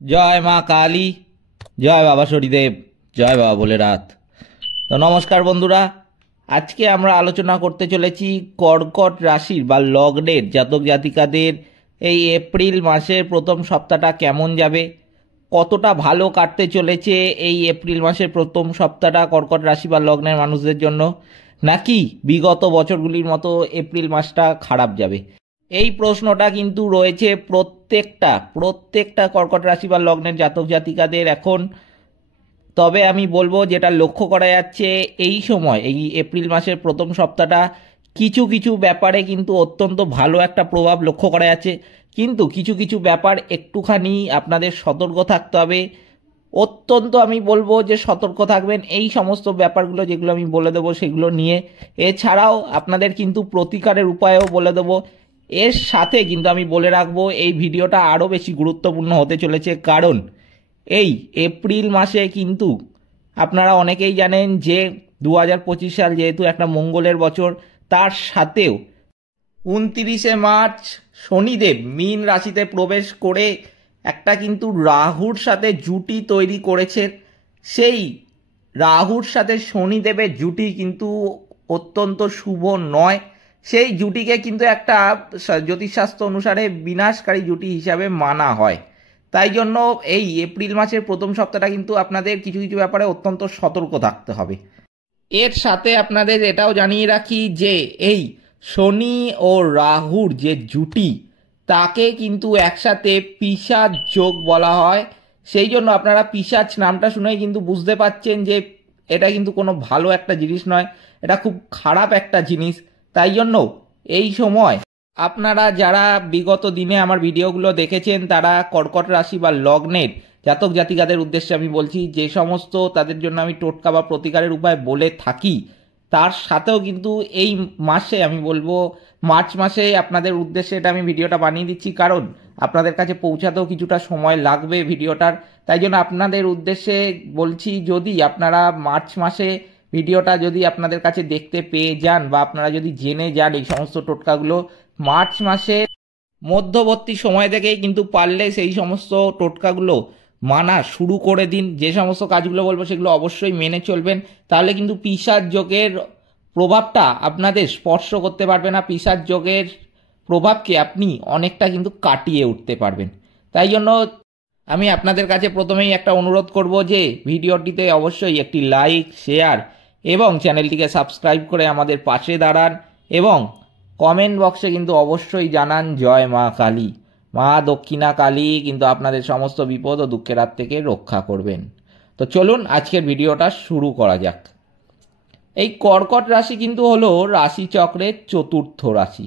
জয় মা কালী, জয় বাবা শনিদেব, জয় বাবা ভোলেনাথ। তো নমস্কার বন্ধুরা, আজকে আমরা আলোচনা করতে চলেছি কর্কট রাশির বা লগ্নের জাতক জাতিকাদের এই এপ্রিল মাসের প্রথম সপ্তাহটা কেমন যাবে, কতটা ভালো কাটতে চলেছে এই এপ্রিল মাসের প্রথম সপ্তাহটা কর্কট রাশি বা লগ্নের মানুষদের জন্য, নাকি বিগত বছরগুলির মতো এপ্রিল মাসটা খারাপ যাবে। এই প্রশ্নটা কিন্তু রয়েছে প্রত্যেকটা কর্কট রাশি বা লগ্নের জাতক জাতিকাদের এখন। তবে আমি বলবো, যেটা লক্ষ্য করা যাচ্ছে এই সময়, এই এপ্রিল মাসের প্রথম সপ্তাহটা কিছু কিছু ব্যাপারে কিন্তু অত্যন্ত ভালো একটা প্রভাব লক্ষ্য করা যাচ্ছে, কিন্তু কিছু কিছু ব্যাপার একটুখানি আপনাদের সতর্ক থাকতে হবে। অত্যন্ত আমি বলবো যে সতর্ক থাকবেন এই সমস্ত ব্যাপারগুলো যেগুলো আমি বলে দেবো সেগুলো নিয়ে। এছাড়াও আপনাদের কিন্তু প্রতিকারের উপায়ও বলে দেবো। এর সাথে কিন্তু আমি বলে রাখবো, এই ভিডিওটা আরও বেশি গুরুত্বপূর্ণ হতে চলেছে, কারণ এই এপ্রিল মাসে কিন্তু আপনারা অনেকেই জানেন যে 2025 সাল যেহেতু একটা মঙ্গলের বছর, তার সাথেও 29শে মার্চ শনিদেব মীন রাশিতে প্রবেশ করে একটা কিন্তু রাহুর সাথে জুটি তৈরি করেছে। সেই রাহুর সাথে শনিদেবের জুটি কিন্তু অত্যন্ত শুভ নয়। সেই জুটিকে কিন্তু একটা জ্যোতিষশাস্ত্র অনুসারে বিনাশকারী জুটি হিসাবে মানা হয়। তাই জন্য এই এপ্রিল মাসের প্রথম সপ্তাহটা কিন্তু আপনাদের কিছু কিছু ব্যাপারে অত্যন্ত সতর্ক থাকতে হবে। এর সাথে আপনাদের এটাও জানিয়ে রাখি যে এই শনি ও রাহুর যে জুটি, তাকে কিন্তু একসাথে পিশাচ যোগ বলা হয়। সেই জন্য আপনারা পিশাচ নামটা শুনেই কিন্তু বুঝতে পাচ্ছেন যে এটা কিন্তু কোনো ভালো একটা জিনিস নয়, এটা খুব খারাপ একটা জিনিস। তাই জন্য এই সময় আপনারা যারা বিগত দিনে আমার ভিডিওগুলো দেখেছেন, তারা কর্কট রাশি বা লগ্নের জাতক জাতিকাদের উদ্দেশ্যে আমি বলছি, যে সমস্ত তাদের জন্য আমি টোটকা বা প্রতিকারের উপায় বলে থাকি, তার সাথেও কিন্তু এই মাসে আমি বলবো মার্চ মাসে আপনাদের উদ্দেশ্যে এটা আমি ভিডিওটা বানিয়ে দিচ্ছি, কারণ আপনাদের কাছে পৌঁছাতেও কিছুটা সময় লাগবে ভিডিওটার। তাই জন্য আপনাদের উদ্দেশ্যে বলছি, যদি আপনারা মার্চ মাসে ভিডিওটা যদি আপনাদের কাছে দেখতে পেয়ে যান বা আপনারা যদি জেনে যান এই সমস্ত টোটকাগুলো, মার্চ মাসে মধ্যবর্তী সময় থেকেই কিন্তু পারলে সেই সমস্ত টোটকাগুলো মানা শুরু করে দিন। যে সমস্ত কাজগুলো বলবো সেগুলো অবশ্যই মেনে চলবেন, তাহলে কিন্তু পিশাচ যোগের প্রভাবটা আপনাদের স্পর্শ করতে পারবে না। পিশাচ যোগের প্রভাবকে আপনি অনেকটা কিন্তু কাটিয়ে উঠতে পারবেন। তাই জন্য আমি আপনাদের কাছে প্রথমেই একটা অনুরোধ করব যে ভিডিওটিতে অবশ্যই একটি লাইক, শেয়ার এবং চ্যানেলটিকে সাবস্ক্রাইব করে আমাদের পাশে দাঁড়ান, এবং কমেন্ট বক্সে কিন্তু অবশ্যই জানান জয় মা কালী। মা দক্ষিণা কালী কিন্তু আপনাদের সমস্ত বিপদ ও দুঃখের হাত থেকে রক্ষা করবেন। তো চলুন আজকের ভিডিওটা শুরু করা যাক। এই কর্কট রাশি কিন্তু হলো রাশিচক্রের চতুর্থ রাশি,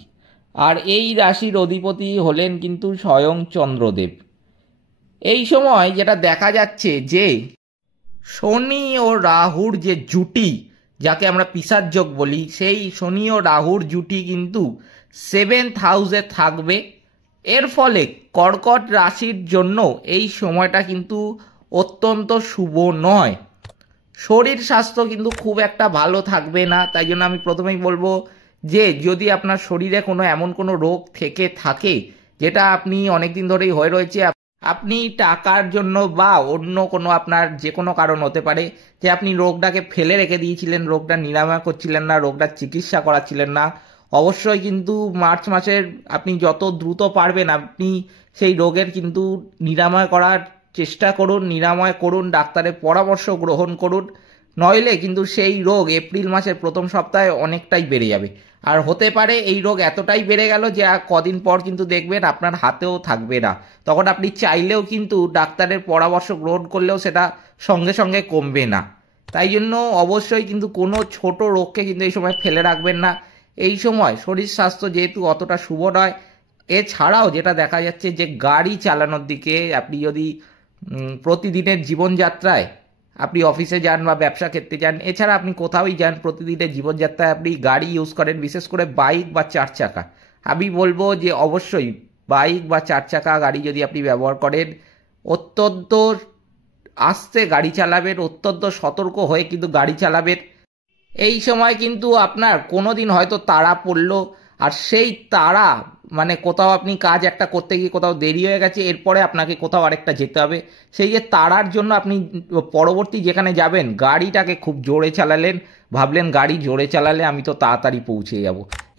আর এই রাশির অধিপতি হলেন কিন্তু স্বয়ং চন্দ্রদেব। এই সময় যেটা দেখা যাচ্ছে যে শনি ও রাহুর যে জুটি, যাকে আমরা পিশাচ যোগ বলি, সেই শনি ও রাহুর জুটি কিন্তু 7th হাউসে থাকবে। এর ফলে কর্কট রাশির জন্য এই সময়টা কিন্তু অত্যন্ত শুভ নয়। শরীর স্বাস্থ্য কিন্তু খুব একটা ভালো থাকবে না। তাই জন্য আমি প্রথমেই বলবো যে যদি আপনার শরীরে কোনো এমন কোনো রোগ থেকে থাকে যেটা আপনি অনেকদিন ধরেই হয়ে রয়েছে, আপনি টাকার জন্য বা অন্য কোনো আপনার যে কোনো কারণ হতে পারে যে আপনি রোগটাকে ফেলে রেখে দিয়েছিলেন, রোগটা নিরাময় করছিলেন না, রোগটার চিকিৎসা করাচ্ছিলেন না, অবশ্যই কিন্তু মার্চ মাসের আপনি যত দ্রুত পারবেন আপনি সেই রোগের কিন্তু নিরাময় করার চেষ্টা করুন, নিরাময় করুন, ডাক্তারের পরামর্শ গ্রহণ করুন। নইলে কিন্তু সেই রোগ এপ্রিল মাসের প্রথম সপ্তাহে অনেকটাই বেড়ে যাবে। আর হতে পারে এই রোগ এতটাই বেড়ে গেল যে কদিন পর কিন্তু দেখবেন আপনার হাতেও থাকবে না। তখন আপনি চাইলেও কিন্তু ডাক্তারের পরামর্শ গ্রহণ করলেও সেটা সঙ্গে সঙ্গে কমবে না। তাই জন্য অবশ্যই কিন্তু কোনো ছোট রোগকে কিন্তু এই সময় ফেলে রাখবেন না। এই সময় শরীর স্বাস্থ্য যেহেতু অতটা শুভ নয়, এছাড়াও যেটা দেখা যাচ্ছে যে গাড়ি চালানোর দিকে আপনি যদি প্রতিদিনের জীবনযাত্রায় আপনি অফিসে যান বা ব্যবসা ক্ষেত্রে যান, এছাড়া আপনি কোথাওই যান, প্রতিদিনের জীবনযাত্রায় আপনি গাড়ি ইউজ করেন, বিশেষ করে বাইক বা 4 চাকা, আমি বলবো যে অবশ্যই বাইক বা 4 চাকা গাড়ি যদি আপনি ব্যবহার করেন, অত্যন্ত আস্তে গাড়ি চালাবেন, অত্যন্ত সতর্ক হয়ে কিন্তু গাড়ি চালাবেন। এই সময় কিন্তু আপনার কোনো দিন হয়তো তাড়া পড়লো, আর সেই তাড়া মানে কোথাও আপনি কাজ একটা করতে গিয়ে কোথাও দেরি হয়ে গেছে, এরপরে আপনাকে কোথাও আরেকটা যেতে হবে, সেই যে তাড়ার জন্য আপনি পরবর্তী যেখানে যাবেন গাড়িটাকে খুব জোরে চালালেন, ভাবলেন গাড়ি জোরে চালালে আমি তো তাড়াতাড়ি পৌঁছে যাব।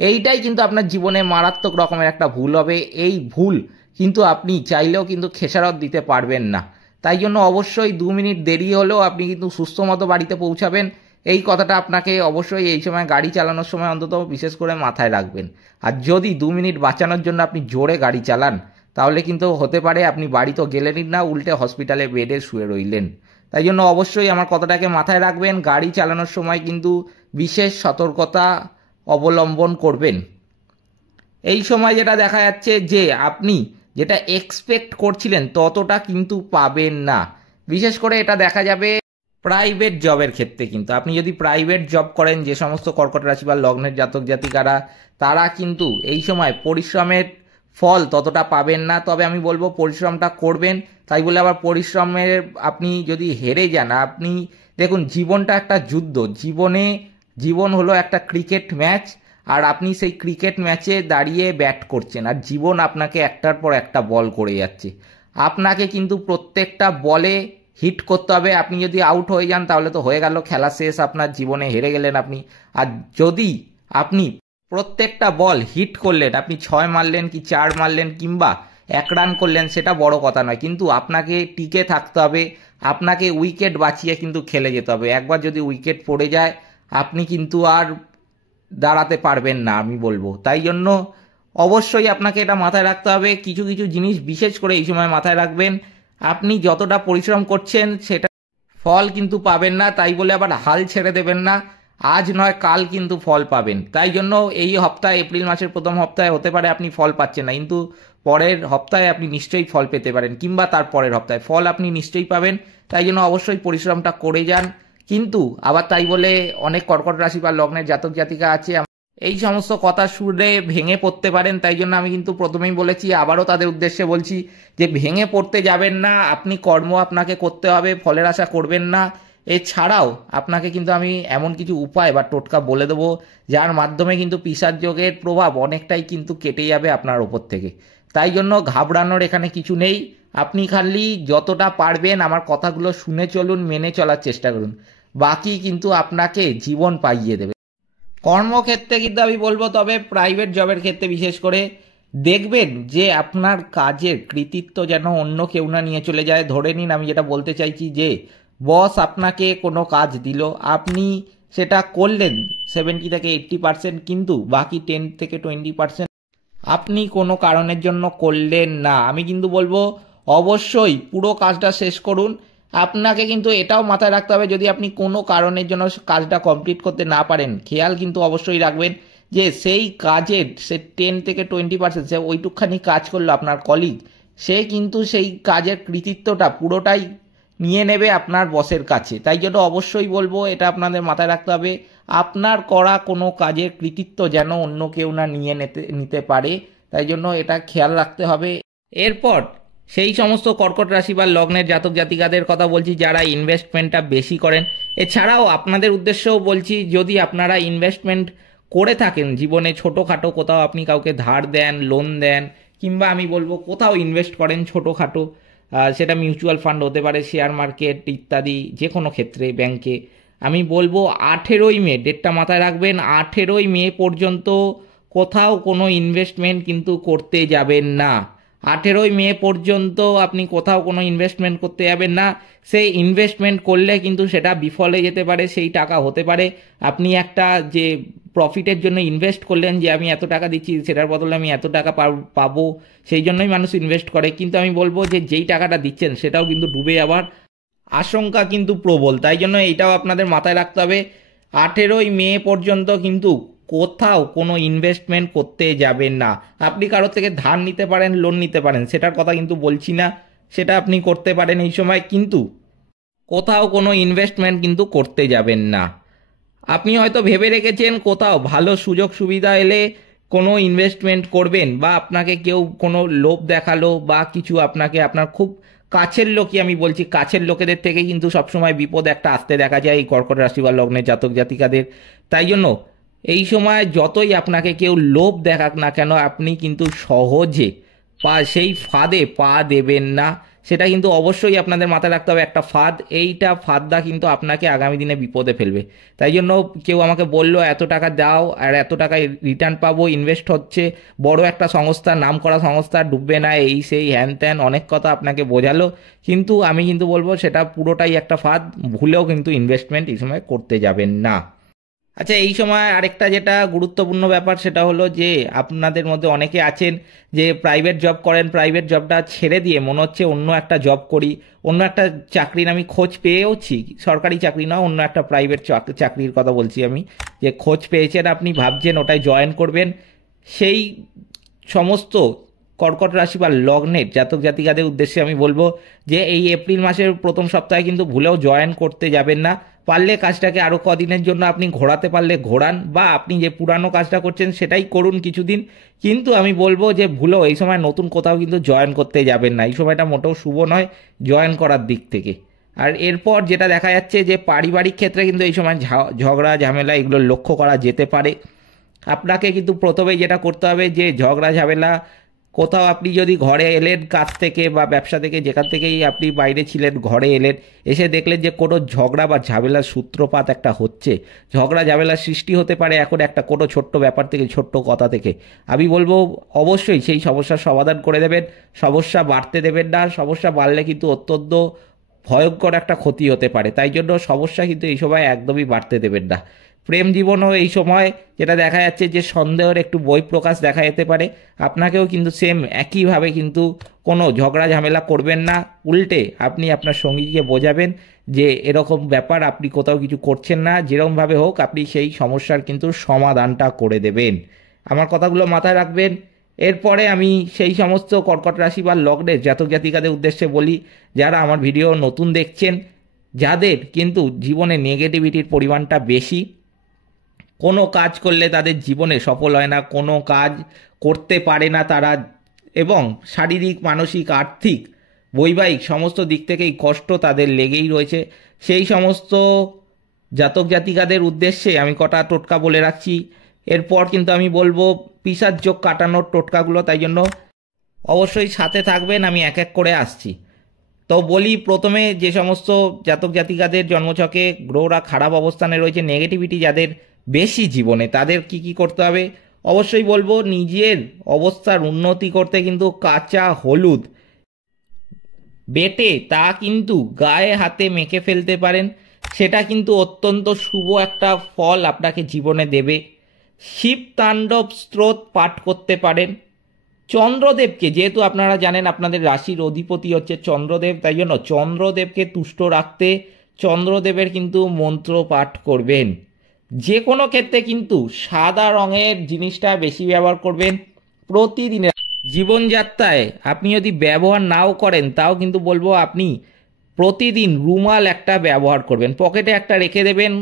এইটাই কিন্তু আপনার জীবনে মারাত্মক রকমের একটা ভুল হবে। এই ভুল কিন্তু আপনি চাইলেও কিন্তু খেসারত দিতে পারবেন না। তাই জন্য অবশ্যই 2 মিনিট দেরি হলেও আপনি কিন্তু সুস্থ মতো বাড়িতে পৌঁছাবেন, এই কথাটা আপনাকে অবশ্যই এই সময় গাড়ি চালানোর সময় অন্তত বিশেষ করে মাথায় রাখবেন। আর যদি 2 মিনিট বাঁচানোর জন্য আপনি জোরে গাড়ি চালান, তাহলে কিন্তু হতে পারে আপনি বাড়ি তো গেলেনই না, উল্টে হসপিটালে বেডে শুয়ে রইলেন। তাই জন্য অবশ্যই আমার কথাটাকে মাথায় রাখবেন, গাড়ি চালানোর সময় কিন্তু বিশেষ সতর্কতা অবলম্বন করবেন। এই সময় যেটা দেখা যাচ্ছে যে আপনি যেটা এক্সপেক্ট করছিলেন ততটা কিন্তু পাবেন না। বিশেষ করে এটা দেখা যাবে প্রাইভেট জবের ক্ষেত্রে। কিন্তু আপনি যদি প্রাইভেট জব করেন, যে সমস্ত কর্কট রাশি বা লগ্নের জাতক জাতিকারা, তারা কিন্তু এই সময় পরিশ্রমের ফল ততটা পাবেন না। তবে আমি বলবো পরিশ্রমটা করবেন। তাই বলে আবার পরিশ্রমের আপনি যদি হেরে যান, আপনি দেখুন জীবনটা একটা যুদ্ধ, জীবন হলো একটা ক্রিকেট ম্যাচ, আর আপনি সেই ক্রিকেট ম্যাচে দাঁড়িয়ে ব্যাট করছেন, আর জীবন আপনাকে একটার পর একটা বল করে যাচ্ছে। আপনাকে কিন্তু প্রত্যেকটা বলে হিট করতে হবে। আপনি যদি আউট হয়ে যান তাহলে তো হয়ে গেল, খেলা শেষ, আপনার জীবনে হেরে গেলেন আপনি। আর যদি আপনি প্রত্যেকটা বল হিট করলেন, আপনি 6 মারলেন কি 4 মারলেন কিংবা 1 রান করলেন, সেটা বড় কথা নয়, কিন্তু আপনাকে টিকে থাকতে হবে, আপনাকে উইকেট বাঁচিয়ে কিন্তু খেলে যেতে হবে। একবার যদি উইকেট পড়ে যায় আপনি কিন্তু আর দাঁড়াতে পারবেন না আমি বলবো। তাই জন্য অবশ্যই আপনাকে এটা মাথায় রাখতে হবে। কিছু কিছু জিনিস বিশেষ করে এই সময় মাথায় রাখবেন, আপনি যতটা পরিশ্রম করছেন সেটা ফল কিন্তু পাবেন না, তাই বলে আবার হাল ছেড়ে দেবেন না। আজ নয় কাল কিন্তু ফল পাবেন। তাই জন্য এই সপ্তাহে, এপ্রিল মাসের প্রথম সপ্তাহে হতে পারে আপনি ফল পাচ্ছেন না, কিন্তু পরের সপ্তাহে আপনি নিশ্চয়ই ফল পেতে পারেন, কিংবা তার পরের সপ্তাহে ফল আপনি নিশ্চয়ই পাবেন। তাই জন্য অবশ্যই পরিশ্রমটা করে যান। কিন্তু আবার তাই বলে অনেক কর্কট রাশি বা লগ্নের জাতক জাতিকা আছে এই সমস্ত কথা শুনে ভেঙে পড়তে পারেন। তাই জন্য আমি কিন্তু প্রথমেই বলেছি, আবারও তাদের উদ্দেশ্যে বলছি যে ভেঙে পড়তে যাবেন না, আপনি কর্ম আপনাকে করতে হবে, ফলের আশা করবেন না। এছাড়াও আপনাকে কিন্তু আমি এমন কিছু উপায় বা টোটকা বলে দেবো যার মাধ্যমে কিন্তু পিশাচ যোগের প্রভাব অনেকটাই কিন্তু কেটে যাবে আপনার ওপর থেকে। তাই জন্য ঘাবড়ানোর এখানে কিছু নেই। আপনি খালি যতটা পারবেন আমার কথাগুলো শুনে চলুন, মেনে চলার চেষ্টা করুন, বাকি কিন্তু আপনাকে জীবন পাইয়ে দেবে। কর্মক্ষেত্রে কিন্তু আমি বলবো, তবে প্রাইভেট জবের ক্ষেত্রে বিশেষ করে দেখবেন যে আপনার কাজের কৃতিত্ব যেন অন্য কেউ না নিয়ে চলে যায়। ধরে নিন, আমি যেটা বলতে চাইছি যে বস আপনাকে কোনো কাজ দিল, আপনি সেটা করলেন 70 থেকে 80%, কিন্তু বাকি 10 থেকে 20% আপনি কোনো কারণের জন্য করলেন না। আমি কিন্তু বলবো অবশ্যই পুরো কাজটা শেষ করুন। আপনাকে কিন্তু এটাও মাথায় রাখতে হবে, যদি আপনি কোনো কারণের জন্য কাজটা কমপ্লিট করতে না পারেন, খেয়াল কিন্তু অবশ্যই রাখবেন যে সেই কাজের সে 10 থেকে 20%, সে ওইটুকখানি কাজ করলো আপনার কলিগ, সে কিন্তু সেই কাজের কৃতিত্বটা পুরোটাই নিয়ে নেবে আপনার বসের কাছে। তাই জন্য অবশ্যই বলবো এটা আপনাদের মাথায় রাখতে হবে, আপনার করা কোনো কাজের কৃতিত্ব যেন অন্য কেউ না নিতে পারে। তাই জন্য এটা খেয়াল রাখতে হবে। এরপর সেই সমস্ত কর্কট রাশি বা লগ্নের জাতক জাতিকাদের কথা বলছি যারা ইনভেস্টমেন্টটা বেশি করেন। এছাড়াও আপনাদের উদ্দেশ্যেও বলছি, যদি আপনারা ইনভেস্টমেন্ট করে থাকেন জীবনে, ছোটোখাটো কোথাও আপনি কাউকে ধার দেন, লোন দেন, কিংবা আমি বলবো কোথাও ইনভেস্ট করেন ছোটোখাটো, সেটা মিউচুয়াল ফান্ড হতে পারে, শেয়ার মার্কেট ইত্যাদি, যে কোনো ক্ষেত্রে ব্যাংকে, আমি বলবো 18ই মে, ডেটটা মাথায় রাখবেন, 18ই মে পর্যন্ত কোথাও কোনো ইনভেস্টমেন্ট কিন্তু করতে যাবেন না। 18ই মে পর্যন্ত আপনি কোথাও কোনো ইনভেস্টমেন্ট করতে যাবেন না। সেই ইনভেস্টমেন্ট করলে কিন্তু সেটা বিফলে যেতে পারে, সেই টাকা হতে পারে আপনি একটা যে প্রফিটের জন্য ইনভেস্ট করলেন, যে আমি এত টাকা দিচ্ছি সেটার বদলে আমি এত টাকা পাবো, সেই জন্যই মানুষ ইনভেস্ট করে, কিন্তু আমি বলবো যে যেই টাকাটা দিচ্ছেন সেটাও কিন্তু ডুবে যাওয়ার আশঙ্কা কিন্তু প্রবল। তাই জন্য এইটাও আপনাদের মাথায় রাখতে হবে, 18ই মে পর্যন্ত কিন্তু কোথাও কোনো ইনভেস্টমেন্ট করতে যাবেন না। আপনি কারো থেকে ধার নিতে পারেন, লোন নিতে পারেন, সেটার কথা কিন্তু বলছি না, সেটা আপনি করতে পারেন এই সময়, কিন্তু কোথাও কোনো ইনভেস্টমেন্ট কিন্তু করতে যাবেন না। আপনি হয়তো ভেবে রেখেছেন কোথাও ভালো সুযোগ সুবিধা এলে কোনো ইনভেস্টমেন্ট করবেন, বা আপনাকে কেউ কোনো লোভ দেখালো বা কিছু, আপনাকে আপনার খুব কাছের লোকই, আমি বলছি কাছের লোকেদের থেকে কিন্তু সবসময় বিপদ একটা আসতে দেখা যায় এই কর্কট রাশি বা লগ্নের জাতক জাতিকাদের। তাই জন্য এই সময় যতই আপনাকে কেউ লোভ দেখাক না কেন, আপনি কিন্তু সহজে সেই ফাঁদে পা দেবেন না। সেটা কিন্তু অবশ্যই আপনাদের মাথায় রাখতে হবে, একটা ফাঁদ, এইটা ফাঁদটা কিন্তু আপনাকে আগামী দিনে বিপদে ফেলবে। তাই জন্য কেউ আমাকে বললো এত টাকা দাও আর এত টাকায় রিটার্ন পাবো, ইনভেস্ট হচ্ছে, বড় একটা সংস্থা, নাম করা সংস্থা, ডুববে না, এই সেই হ্যান ত্যান অনেক কথা আপনাকে বোঝালো, কিন্তু আমি কিন্তু বলবো সেটা পুরোটাই একটা ফাঁদ। ভুলেও কিন্তু ইনভেস্টমেন্ট এই সময় করতে যাবেন না। আচ্ছা, এই সময় আরেকটা যেটা গুরুত্বপূর্ণ ব্যাপার সেটা হলো যে আপনাদের মধ্যে অনেকে আছেন যে প্রাইভেট জব করেন, প্রাইভেট জবটা ছেড়ে দিয়ে মনে হচ্ছে অন্য একটা জব করি, অন্য একটা চাকরির আমি খোঁজ পেয়েওছি, সরকারি চাকরি নয়, অন্য একটা প্রাইভেট চাকরির কথা বলছি আমি, যে খোঁজ পেয়েছেন, আপনি ভাবছেন ওটাই জয়েন করবেন। সেই সমস্ত কর্কট রাশি বা লগ্নের জাতক জাতিকাদের উদ্দেশ্যে আমি বলবো যে এই এপ্রিল মাসের প্রথম সপ্তাহে কিন্তু ভুলেও জয়েন করতে যাবেন না। পারলে কাজটাকে আরও কদিনের জন্য আপনি ঘোরাতে পারলে ঘোরান, বা আপনি যে পুরানো কাজটা করছেন সেটাই করুন কিছুদিন, কিন্তু আমি বলবো যে ভুলেও এই সময় নতুন কোথাও কিন্তু জয়েন করতে যাবেন না। এই সময়টা মোটেও শুভ নয় জয়েন করার দিক থেকে। আর এরপর যেটা দেখা যাচ্ছে যে পারিবারিক ক্ষেত্রে কিন্তু এই সময় ঝগড়া ঝামেলা এগুলো লক্ষ্য করা যেতে পারে। আপনাকে কিন্তু প্রথমেই যেটা করতে হবে যে ঝগড়া ঝামেলা কোথাও আপনি যদি ঘরে এলেন কাজ থেকে বা ব্যবসা থেকে, যেখান থেকেই আপনি বাইরে ছিলেন, ঘরে এলেন, এসে দেখলেন যে কোনো ঝগড়া বা ঝামেলার সূত্রপাত একটা হচ্ছে, ঝগড়া ঝামেলার সৃষ্টি হতে পারে এখন একটা কোনো ছোট্ট ব্যাপার থেকে, ছোট্ট কথা থেকে, আমি বলবো অবশ্যই সেই সমস্যার সমাধান করে দেবেন, সমস্যা বাড়তে দেবেন না। সমস্যা বাড়লে কিন্তু অত্যন্ত ভয়ঙ্কর একটা ক্ষতি হতে পারে, তাই জন্য সমস্যা কিন্তু এই সময় একদমই বাড়তে দেবেন না। প্রেম জীবনও এই সময় যেটা দেখা যাচ্ছে যে সন্দেহের একটু বহিঃপ্রকাশ দেখা যেতে পারে, আপনাকেও কিন্তু সেম একইভাবে কিন্তু কোনো ঝগড়া ঝামেলা করবেন না, উল্টে আপনি আপনার সঙ্গীকে বোঝাবেন যে এরকম ব্যাপার, আপনি কোথাও কিছু করছেন না, যেরকমভাবে হোক আপনি সেই সমস্যার কিন্তু সমাধানটা করে দেবেন। আমার কথাগুলো মাথায় রাখবেন। এরপরে আমি সেই সমস্ত কর্কট রাশি বা লগ্নের জাতক জাতিকাদের উদ্দেশ্যে বলি যারা আমার ভিডিও নতুন দেখছেন, যাদের কিন্তু জীবনে নেগেটিভিটির পরিমাণটা বেশি, কোনো কাজ করলে তাদের জীবনে সফল হয় না, কোনো কাজ করতে পারে না তারা, এবং শারীরিক মানসিক আর্থিক বৈবাহিক সমস্ত দিক থেকেই কষ্ট তাদের লেগেই রয়েছে, সেই সমস্ত জাতক জাতিকাদের উদ্দেশ্যে আমি কটা টোটকা বলে রাখছি। এরপর কিন্তু আমি বলবো পিশাচ যোগ কাটানোর টোটকাগুলো, তাই জন্য অবশ্যই সাথে থাকবেন, আমি এক এক করে আসছি। তো বলি প্রথমে যে সমস্ত জাতক জাতিকাদের জন্মছকে গ্রহরা খারাপ অবস্থানে রয়েছে, নেগেটিভিটি যাদের বেশি জীবনে, তাদের কি কি করতে হবে, অবশ্যই বলবো নিজের অবস্থার উন্নতি করতে কিন্তু কাঁচা হলুদ বেটে তা কিন্তু গায়ে হাতে মেখে ফেলতে পারেন, সেটা কিন্তু অত্যন্ত শুভ একটা ফল আপনাকে জীবনে দেবে। শিব তাণ্ডব স্তোত্র পাঠ করতে পারেন। চন্দ্রদেবকে, যেহেতু আপনারা জানেন আপনাদের রাশির অধিপতি হচ্ছে চন্দ্রদেব, তাই জন্য চন্দ্রদেবকে তুষ্ট রাখতে চন্দ্রদেবের কিন্তু মন্ত্র পাঠ করবেন। যে কোনো ক্ষেত্রে কিন্তু সাদা রঙের জিনিসটা বেশি ব্যবহার করবেন প্রতিদিনের জীবনযাত্রায়। আপনি যদি ব্যবহার নাও করেন তাও কিন্তু বলবো আপনি প্রতিদিন রুমাল একটা ব্যবহার করবেন, পকেটে একটা রেখে দেবেন,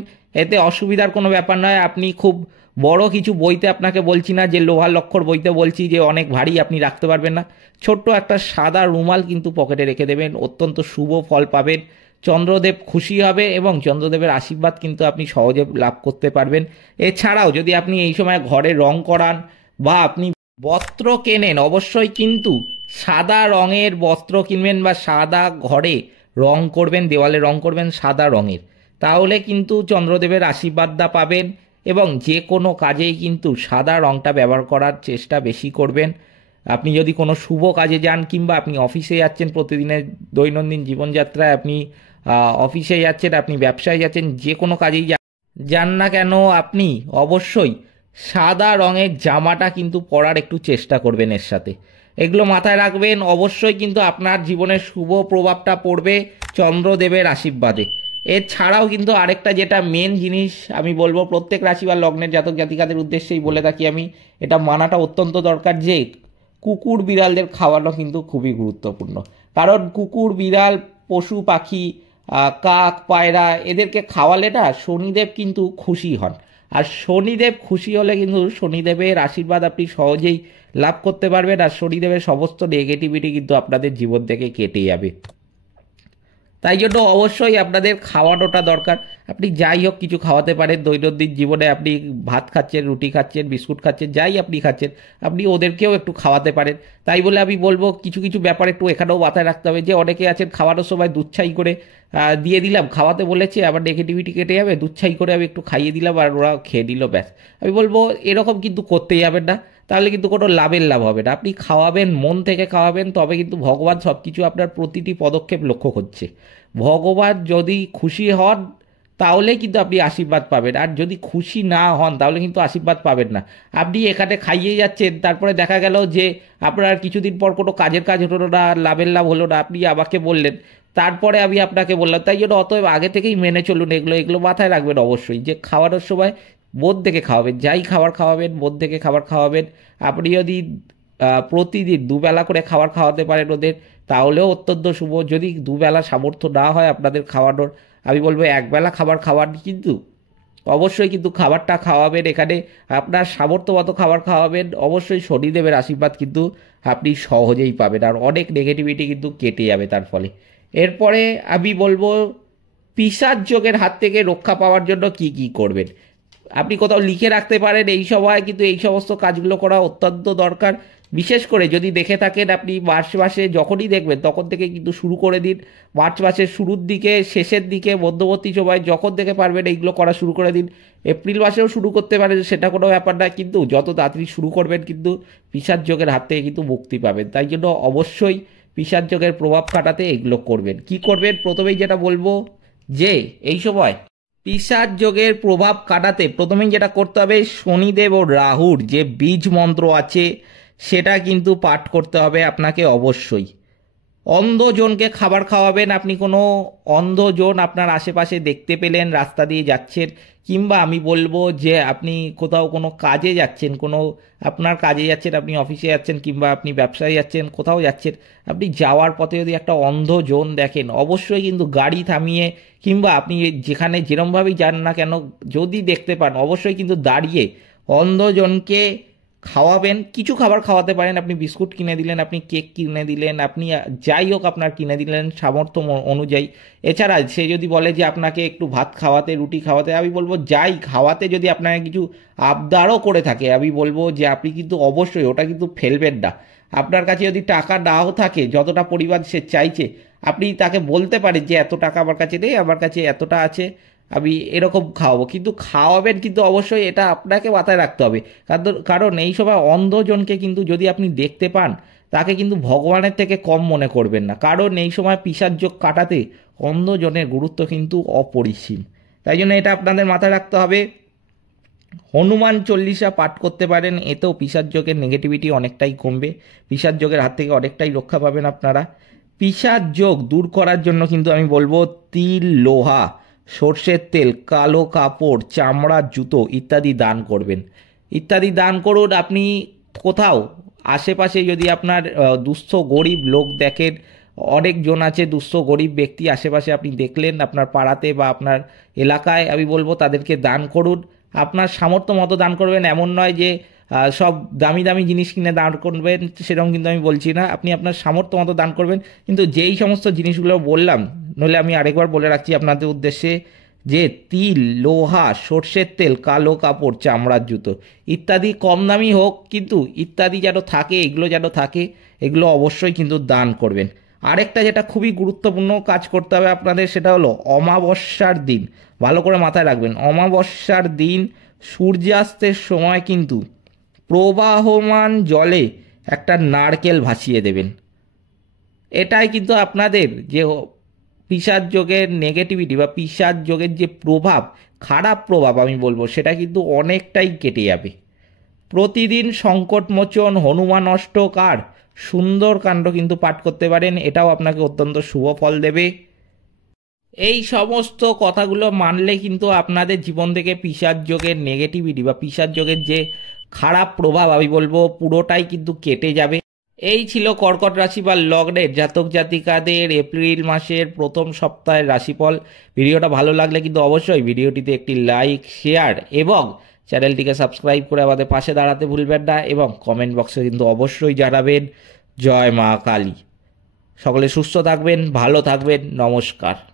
এতে অসুবিধার কোনো ব্যাপার নয়। আপনি খুব বড় কিছু বইতে আপনাকে বলছি না, যে লোহার লক্ষ্যর বইতে বলছি যে অনেক ভারী আপনি রাখতে পারবেন না, ছোট্ট একটা সাদা রুমাল কিন্তু পকেটে রেখে দেবেন, অত্যন্ত শুভ ফল পাবেন, চন্দ্রদেব খুশি হবে এবং চন্দ্রদেবের আশীর্বাদ কিন্তু আপনি সহজে লাভ করতে পারবেন। এছাড়াও যদি আপনি এই সময় ঘরে রং করান বা আপনি বস্ত্র কেনেন, অবশ্যই কিন্তু সাদা রঙের বস্ত্র কিনবেন বা সাদা ঘরে রং করবেন, দেওয়ালে রং করবেন সাদা রঙের, তাহলে কিন্তু চন্দ্রদেবের আশীর্বাদটা পাবেন এবং যে কোনো কাজেই কিন্তু সাদা রঙটা ব্যবহার করার চেষ্টা বেশি করবেন। আপনি যদি কোনো শুভ কাজে যান কিংবা আপনি অফিসে যাচ্ছেন, প্রতিদিনের দৈনন্দিন জীবনযাত্রায় আপনি অফিসে যাচ্ছেন, আপনি ব্যবসায় যাচ্ছেন, যে কোনো কাজেই যান না কেন আপনি অবশ্যই সাদা রঙের জামাটা কিন্তু পরার একটু চেষ্টা করবেন এর সাথে। এগুলো মাথায় রাখবেন, অবশ্যই কিন্তু আপনার জীবনে শুভ প্রভাবটা পড়বে চন্দ্রদেবের আশীর্বাদে। এছাড়াও কিন্তু আরেকটা যেটা মেন জিনিস আমি বলবো, প্রত্যেক রাশি বা লগ্নের জাতক জাতিকাদের উদ্দেশ্যেই বলে থাকি আমি, এটা মানাটা অত্যন্ত দরকার যে কুকুর বিড়ালদের খাওয়ানো কিন্তু খুবই গুরুত্বপূর্ণ। কারণ কুকুর বিড়াল পশু পাখি কাক পায়রা এদেরকে খাওয়ালে না শনিদেব কিন্তু খুশি হন, আর শনিদেব খুশি হলে কিন্তু শনিদেবের আশীর্বাদ আপনি সহজেই লাভ করতে পারবেন, আর শনিদেবের সমস্ত নেগেটিভিটি কিন্তু আপনাদের জীবন থেকে কেটে যাবে। তাই জন্য অবশ্যই আপনাদের খাওয়ানোটা দরকার। আপনি যাই হোক কিছু খাওয়াতে পারেন দৈনন্দিন জীবনে, আপনি ভাত খাচ্ছেন, রুটি খাচ্ছেন, বিস্কুট খাচ্ছেন, যাই আপনি খাচ্ছেন, আপনি ওদেরকেও একটু খাওয়াতে পারেন। তাই বলে আমি বলবো কিছু কিছু ব্যাপার একটু এখানেও মাথায় রাখতে হবে, যে অনেকে আছেন খাওয়ানোর সময় দুধ ছাই করে দিয়ে দিলাম, খাওয়াতে বলেছে আবার নেগেটিভিটি কেটে যাবে, দুধ ছাই করে আমি একটু খাইয়ে দিলাম আর ওরা খেয়ে নিল, ব্যাস। আমি বলবো এরকম কিন্তু করতে যাবেন না, তাহলে কিন্তু কোনো লাভ হবে না। আপনি খাওয়াবেন, মন থেকে খাওয়াবেন, তবে কিন্তু ভগবান সব কিছু আপনার প্রতিটি পদক্ষেপ লক্ষ্য করছে। ভগবান যদি খুশি হন তাহলে কিন্তু আপনি আশীর্বাদ পাবেন, আর যদি খুশি না হন তাহলে কিন্তু আশীর্বাদ পাবেন না। আপনি এখানে খাইয়ে যাচ্ছেন, তারপরে দেখা গেল যে আপনার কিছুদিন পর কোনো কাজের কাজ হলো না, লাভ হলো না, আপনি আমাকে বললেন, তারপরে আমি আপনাকে বললাম। তাই জন্য অতএব আগে থেকেই মেনে চলুন, এগুলো মাথায় রাখবেন অবশ্যই, যে খাওয়ানোর সময় মন থেকে খাওয়াবেন, যাই খাবার খাওয়াবেন মন থেকে খাবার খাওয়াবেন। আপনি যদি প্রতিদিন দুবেলা করে খাবার খাওয়াতে পারেন ওদের, তাহলেও অত্যন্ত শুভ। যদি দুবেলা সামর্থ্য না হয় আপনাদের খাওয়ানোর, আমি বলবো একবেলা খাবার খাওয়ান, কিন্তু অবশ্যই কিন্তু খাবারটা খাওয়াবেন, এখানে আপনার সামর্থ্য মতো খাবার খাওয়াবেন। অবশ্যই শনিদেবের আশীর্বাদ কিন্তু আপনি সহজেই পাবেন, আর অনেক নেগেটিভিটি কিন্তু কেটে যাবে তার ফলে। এরপরে আমি বলবো পিশাচ যোগের হাত থেকে রক্ষা পাওয়ার জন্য কি কি করবেন। আপনি কোথাও লিখে রাখতে পারেন, এই সময় কিন্তু এই সমস্ত কাজগুলো করা অত্যন্ত দরকার। বিশেষ করে যদি দেখে থাকেন আপনি মার্চ মাসে যখনই দেখবেন তখন থেকে কিন্তু শুরু করে দিন। মার্চ মাসের শুরুর দিকে, শেষের দিকে, মধ্যবর্তী সময় যখন থেকে পারবেন এইগুলো করা শুরু করে দিন। এপ্রিল মাসেও শুরু করতে পারেন, সেটা কোনো ব্যাপার না, কিন্তু যত তাড়াতাড়ি শুরু করবেন কিন্তু পিশাচ যোগের হাত থেকে কিন্তু মুক্তি পাবেন। তাই জন্য অবশ্যই পিশাচ যোগের প্রভাব কাটাতে এগুলো করবেন। কি করবেন? প্রথমেই যেটা বলবো যে এই সময় পিশাচ যোগের প্রভাব কাটাতে প্রথমেই যেটা করতে হবে, শনিদেব ও রাহুর যে বীজ মন্ত্র আছে সেটা কিন্তু পাঠ করতে হবে আপনাকে অবশ্যই। অন্ধজনকে খাবার খাওয়াবেন। আপনি কোনো অন্ধজন আপনার আশেপাশে দেখতে পেলেন, রাস্তা দিয়ে যাচ্ছেন, কিংবা আমি বলবো যে আপনি কোথাও কোনো কাজে যাচ্ছেন, আপনার কাজে যাচ্ছেন, আপনি অফিসে যাচ্ছেন, কিংবা আপনি ব্যবসায় যাচ্ছেন, কোথাও যাচ্ছেন, আপনি যাওয়ার পথে যদি একটা অন্ধজন দেখেন, অবশ্যই কিন্তু গাড়ি থামিয়ে, কিংবা আপনি যেখানে যেরমভাবেই যান না কেন যদি দেখতে পান, অবশ্যই কিন্তু দাঁড়িয়ে অন্ধজনকে খাওয়াবেন। কিছু খাবার খাওয়াতে পারেন, আপনি বিস্কুট কিনে দিলেন, আপনি কেক কিনে দিলেন, আপনি যাই হোক আপনার কিনে দিলেন সামর্থ্য অনুযায়ী। এছাড়া সে যদি বলে যে আপনাকে একটু ভাত খাওয়াতে, রুটি খাওয়াতে, আমি বলবো যাই খাওয়াতে, যদি আপনাকে কিছু আবদারও করে থাকে, আমি বলবো যে আপনি কিন্তু অবশ্যই ওটা কিন্তু ফেলবেন না। আপনার কাছে যদি টাকা নাও থাকে, যতটা পরিমাণ সে চাইছে, আপনি তাকে বলতে পারেন যে এত টাকা আমার কাছে নেই, আমার কাছে এতটা আছে, আমি এরকম খাওয়াবো। কিন্তু খাওয়াবেন কিন্তু অবশ্যই, এটা আপনাকে মাথায় রাখতে হবে। কারণ এই সময় অন্ধজনকে কিন্তু যদি আপনি দেখতে পান, তাকে কিন্তু ভগবানের থেকে কম মনে করবেন না, কারণ এই সময় পিশাচ যোগ কাটাতে অন্ধজনের গুরুত্ব কিন্তু অপরিসীম। তাই জন্য এটা আপনাদের মাথায় রাখতে হবে। হনুমান চল্লিশা পাঠ করতে পারেন, এতেও পিশাচ যোগের নেগেটিভিটি অনেকটাই কমবে, পিশাচ যোগের হাত থেকে অনেকটাই রক্ষা পাবেন আপনারা। পিশাচ যোগ দূর করার জন্য কিন্তু আমি বলবো তিল, লোহা, সর্ষের তেল, কালো কাপড়, চামড়ার জুতো ইত্যাদি দান করবেন। ইত্যাদি দান করুন। আপনি কোথাও আশেপাশে যদি আপনার দুস্থ গরিব লোক দেখেন, অনেকজন আছে দুস্থ গরিব ব্যক্তি আশেপাশে আপনি দেখলেন আপনার পাড়াতে বা আপনার এলাকায়, আমি বলবো তাদেরকে দান করুন। আপনার সামর্থ্য মতো দান করবেন, এমন নয় যে সব দামি দামি জিনিস কিনে দান করবেন, সেরকম কিন্তু আমি বলছি না। আপনি আপনার সামর্থ্য মতো দান করবেন, কিন্তু যেই সমস্ত জিনিসগুলো বললাম, নইলে আমি আরেকবার বলে রাখছি আপনাদের উদ্দেশ্যে, যে তিল, লোহা, সর্ষের তেল, কালো কাপড়, চামড়ার জুতো ইত্যাদি কম দামি হোক, কিন্তু ইত্যাদি যেন থাকে, এগুলো যেন থাকে, এগুলো অবশ্যই কিন্তু দান করবেন। আরেকটা যেটা খুবই গুরুত্বপূর্ণ কাজ করতে হবে আপনাদের, সেটা হলো অমাবস্যার দিন, ভালো করে মাথায় রাখবেন, অমাবস্যার দিন সূর্যাস্তের সময় কিন্তু প্রবাহমান জলে একটা নারকেল ভাসিয়ে দেবেন। এটাই কিন্তু আপনাদের যে পিশাচ যোগের নেগেটিভিটি বা পিশাচ যোগের যে প্রভাব, খারাপ প্রভাব আমি বলবো, সেটা কিন্তু অনেকটাই কেটে যাবে। প্রতিদিন সংকটমোচন, হনুমান অষ্টক আর সুন্দরকাণ্ড কিন্তু পাঠ করতে পারেন, এটাও আপনাকে অত্যন্ত শুভ ফল দেবে। এই সমস্ত কথাগুলো মানলে কিন্তু আপনাদের জীবন থেকে পিশাচ যোগের নেগেটিভিটি বা পিশাচ যোগের যে খারাপ প্রভাব আমি বলবো পুরোটাই কিন্তু কেটে যাবে। এই ছিল কর্কট রাশি বা লগ্নের জাতক জাতিকাদের এপ্রিল মাসের প্রথম সপ্তাহের রাশিফল। ভিডিওটা ভালো লাগলে কিন্তু অবশ্যই ভিডিওটিতে একটি লাইক, শেয়ার এবং চ্যানেলটিকে সাবস্ক্রাইব করে আমাদের পাশে দাঁড়াতে ভুলবেন না, এবং কমেন্ট বক্সে কিন্তু অবশ্যই জানাবেন জয় মা কালী। সকলে সুস্থ থাকবেন, ভালো থাকবেন, নমস্কার।